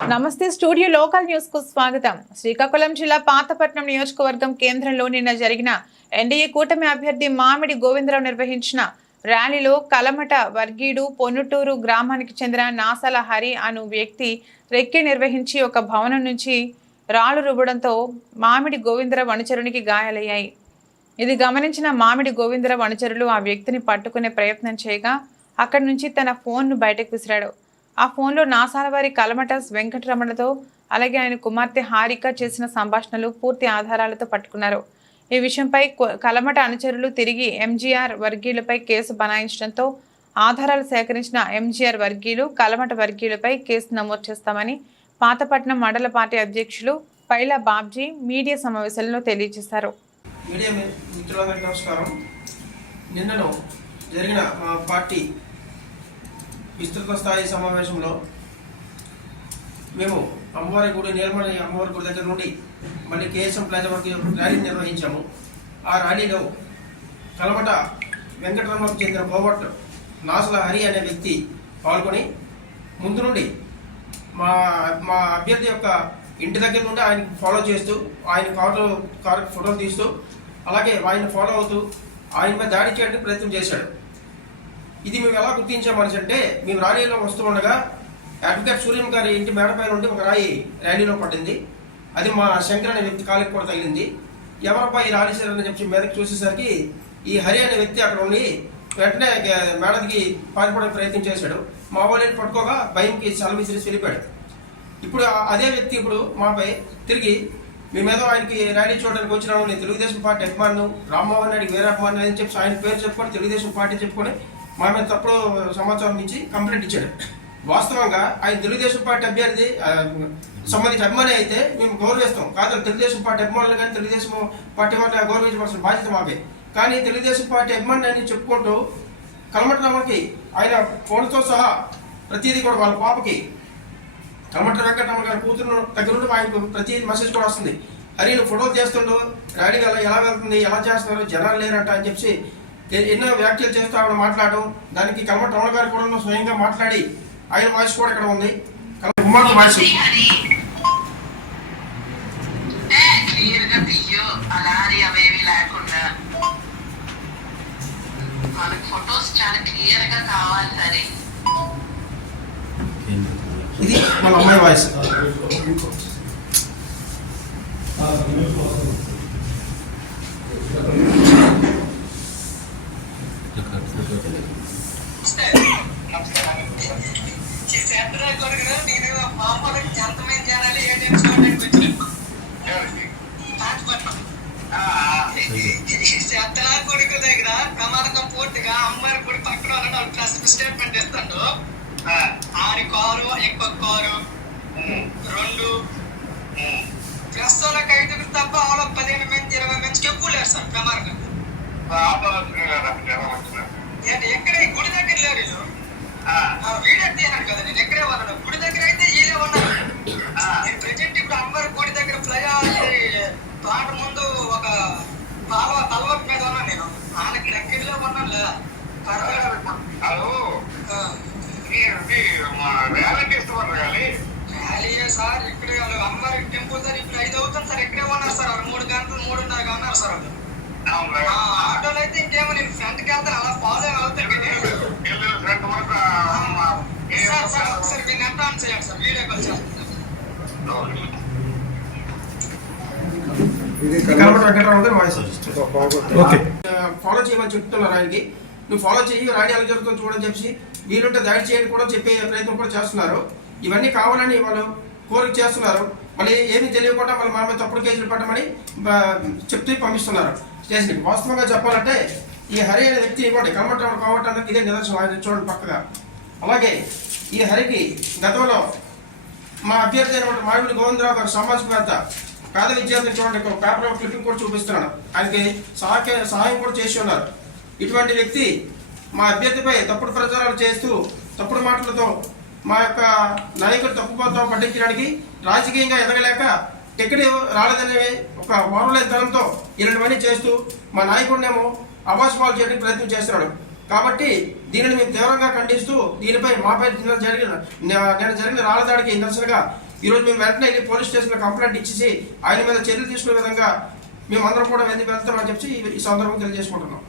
నమస్తే studio local న్యూస్కు స్వాగతం. శ్రీకాకుళం జిల్లా పాతపట్నం నియోజకవర్గం కేంద్రంలో నిన్న జరిగిన ఎన్డీఏ కూటమి అభ్యర్థి మామిడి గోవిందరావు నిర్వహించిన ర్యాలీలో కలమట వర్గీడు పొన్నుటూరు గ్రామానికి చెందిన నాసల హరి అను వ్యక్తి రెక్కి నిర్వహించి ఒక భవనం నుంచి రాళ్ళు రుబ్బడంతో మామిడి గోవిందరావు అనుచరునికి గాయాలయ్యాయి. ఇది గమనించిన మామిడి గోవిందరావు అనుచరులు ఆ వ్యక్తిని పట్టుకునే ప్రయత్నం చేయగా అక్కడి నుంచి తన ఫోన్ను బయటకు విసిరాడు. ఆ ఫోన్లో నాసాలవారి కలమటస్ వెంకటరమణతో అలాగే ఆయన కుమార్తె హారిక చేసిన సంభాషణలు పూర్తి ఆధారాలతో పట్టుకున్నారు. ఈ విషయంపై కలమట అనుచరులు తిరిగి ఎంజీఆర్ వర్గీయులపై కేసు బనాయించడంతో ఆధారాలు సేకరించిన ఎంజీఆర్ వర్గీయులు కలమట వర్గీయులపై కేసు నమోదు చేస్తామని పాతపట్నం మండల పార్టీ అధ్యక్షులు పైలా బాబ్జీ మీడియా సమావేశంలో తెలియజేశారు. మీడియా మిత్రులందరికీ నమస్కారం. నిన్నను జరిగిన మా పార్టీ విస్తృత స్థాయి సమావేశంలో మేము అమ్మవారి గుడి నిర్మల అమ్మవారి గుడి దగ్గర నుండి మళ్ళీ కేఎస్ఎం ప్లాజా వరకు ర్యాలీ నిర్వహించాము. ఆ ర్యాలీలో కలమట వెంకటరమణకు చెందిన కోవట్ నాసుల హరి అనే వ్యక్తి పాల్గొని ముందు నుండి మా మా అభ్యర్థి యొక్క ఇంటి దగ్గర నుండి ఆయన ఫాలో చేస్తూ ఆయన కారు కారు ఫోటోలు తీస్తూ అలాగే ఆయన ఫాలో అవుతూ ఆయన మీద దాడి చేయడానికి ప్రయత్నం చేశాడు. ఇది మేము ఎలా గుర్తించామని అంటే మేము ర్యాలీలో వస్తూ ఉండగా అడ్వకేట్ సూర్యం గారి ఇంటి మేడ పైన ఉండి ఒక రాయి ర్యాలీలో పడింది. అది మా శంకర్ అనే వ్యక్తి కాలికి కూడా తగిలింది. ఎవరిపై ఈ రాలి అని చెప్పి మీదకి చూసేసరికి ఈ హరి అనే వ్యక్తి అక్కడ ఉండి వెంటనే మేడకి పారిపోవడానికి ప్రయత్నం చేశాడు. మా వాళ్ళని పట్టుకోగా భయంకి సెలవు విసిరేసి వెళ్ళిపోయాడు. ఇప్పుడు అదే వ్యక్తి ఇప్పుడు మాపై తిరిగి మేమేదో ఆయనకి ర్యాలీ చూడడానికి వచ్చినాము నేను తెలుగుదేశం పార్టీ అభిమానులు రామ్మోహన్ రెడ్డి వేరే అభిమానులు అని చెప్పి ఆయన పేరు చెప్పుకొని తెలుగుదేశం పార్టీ చెప్పుకొని మా మీద తప్పుడు సమాచారం ఇచ్చి కంప్లైంట్ ఇచ్చాడు. వాస్తవంగా ఆయన తెలుగుదేశం పార్టీ అభ్యర్థి సంబంధించిన సంబంధించి అభిమాని అయితే మేము గౌరవిస్తాం. కాదు తెలుగుదేశం పార్టీ అభిమానులు కానీ తెలుగుదేశం పార్టీ వాళ్ళని గౌరవించవలసిన బాధ్యత మాకే. కానీ తెలుగుదేశం పార్టీ అభిమాని అని చెప్పుకుంటూ కలమట రామకి ఆయన ఫోన్తో సహా ప్రతిదీ కూడా వాళ్ళ పాపకి కలమట వెంకటరమణ గారి కూతురు దగ్గర నుండి ఆయనకు ప్రతి మెసేజ్ కూడా వస్తుంది. హరి ఫోటో ఫోటోలు చేస్తుండు ర్యాలీ ఎలా ఎలా వెళ్తుంది ఎలా చేస్తున్నారు జనాలు లేరంట అని చెప్పి ఎన్నో వ్యాఖ్యలు చేస్తూ ఆవిడ మాట్లాడడం దానికి కలమట రమణ గారు కూడా స్వయంగా మాట్లాడి ఆయన వాయిస్ కూడా ఇక్కడ ఉంది. కలమట కుమార్ వాయిస్. మనకు ఫొటోస్ చాలా క్లియర్గా కావాలి సరే ఇది మన అమ్మాయి వాయిస్. చేతల కొడుకు దగ్గర ప్రమాదకం పూర్తిగా అమ్మాయి గుడి పక్కన ఉన్న ప్రెస్ స్టేట్మెంట్ ఇస్తాడు ఆరి కారు ఇంకొక కారు రెండు ప్రస్తుతం ఐదుగురు తప్ప వాళ్ళ పదిహేను మంది ఇరవై మందికి ఎక్కువ లేరు సార్ ప్రమాదకం తోట ముందు ఒక పాలవ తలవపు మీద ఉన్నాను నేను. ఆయనకి దగ్గరలో ఉన్నాను లేదా ర్యాలీయే సార్? ఇక్కడే అమ్మవారి టెంపుల్ దగ్గర ఇప్పుడు ఐదు అవుతుంది సార్. ఇక్కడే ఉన్నారు సార్ మూడు గంటలు మూడున్నర ఉన్నారు సార్ ఆటోలో అయితే ఇంకేమో నేను ఫ్రంట్కి వెళ్తాను. అలా ఫాలో అవుతాను సార్ సార్ ఒకసారి మీ నెట్ ఆన్ చేయండి సార్. వీడియో కాల్ చేస్తాను. కలమట వెంకటరావు గారి వాయిస్ ఓకే. ఫాలో చేయమని చెప్తున్నారు ఆయనకి. నువ్వు ఫాలో చేయి రాణి ఎలా జరుగుతుందో చూడని చెప్పి వీలుంటే దాడి చేయని కూడా చెప్పే ప్రయత్నం కూడా చేస్తున్నారు. ఇవన్నీ కావాలని వాళ్ళు కోరిక చేస్తున్నారు. మళ్ళీ ఏమీ తెలియకుండా మళ్ళీ మా మీద తప్పుడు కేసులు పెట్టమని చెప్తూ పంపిస్తున్నారు. స్టేషన్కి వాస్తవంగా చెప్పాలంటే ఈ హరి అనే వ్యక్తి ఇవ్వండి కలమట్టం కావటానికి ఇదే నిదర్శనం. ఆయన చూడండి పక్కగా. అలాగే ఈ హరికి గతంలో మా అభ్యర్థి అయినటువంటి మామిడి గోవిందరావు గారు సామాజికవేత్త పేద విద్యార్థులు చూడండి ఒక పేపర్ క్లిప్పింగ్ కూడా చూపిస్తున్నాను ఆయనకి సహాయ సహాయం కూడా చేసి ఉన్నారు. ఇటువంటి వ్యక్తి మా అభ్యర్థిపై తప్పుడు ప్రచారాలు చేస్తూ తప్పుడు మాటలతో మా యొక్క నాయకుడు తప్పుపోతాం పట్టించడానికి రాజకీయంగా ఎదగలేక టికెట్ రాలేదనే ఒక మారులేని తనంతో ఇలాంటివన్నీ చేస్తూ మా నాయకుడినేమో అవాసపాలు చేయడానికి ప్రయత్నం చేస్తున్నాడు. కాబట్టి దీనిని మేము తీవ్రంగా ఖండిస్తూ దీనిపై మాపై జరిగిన నేను జరిగిన రాళ్ళదాడికి నిరసనగా ఈరోజు మేము వెంటనే వెళ్ళి పోలీస్ స్టేషన్లో కంప్లైంట్ ఇచ్చేసి ఆయన మీద చర్యలు తీసుకునే విధంగా మేము అందరం కూడా వెళ్ళి వెళ్తామని చెప్పి ఈ సందర్భం తెలియజేసుకుంటున్నాం.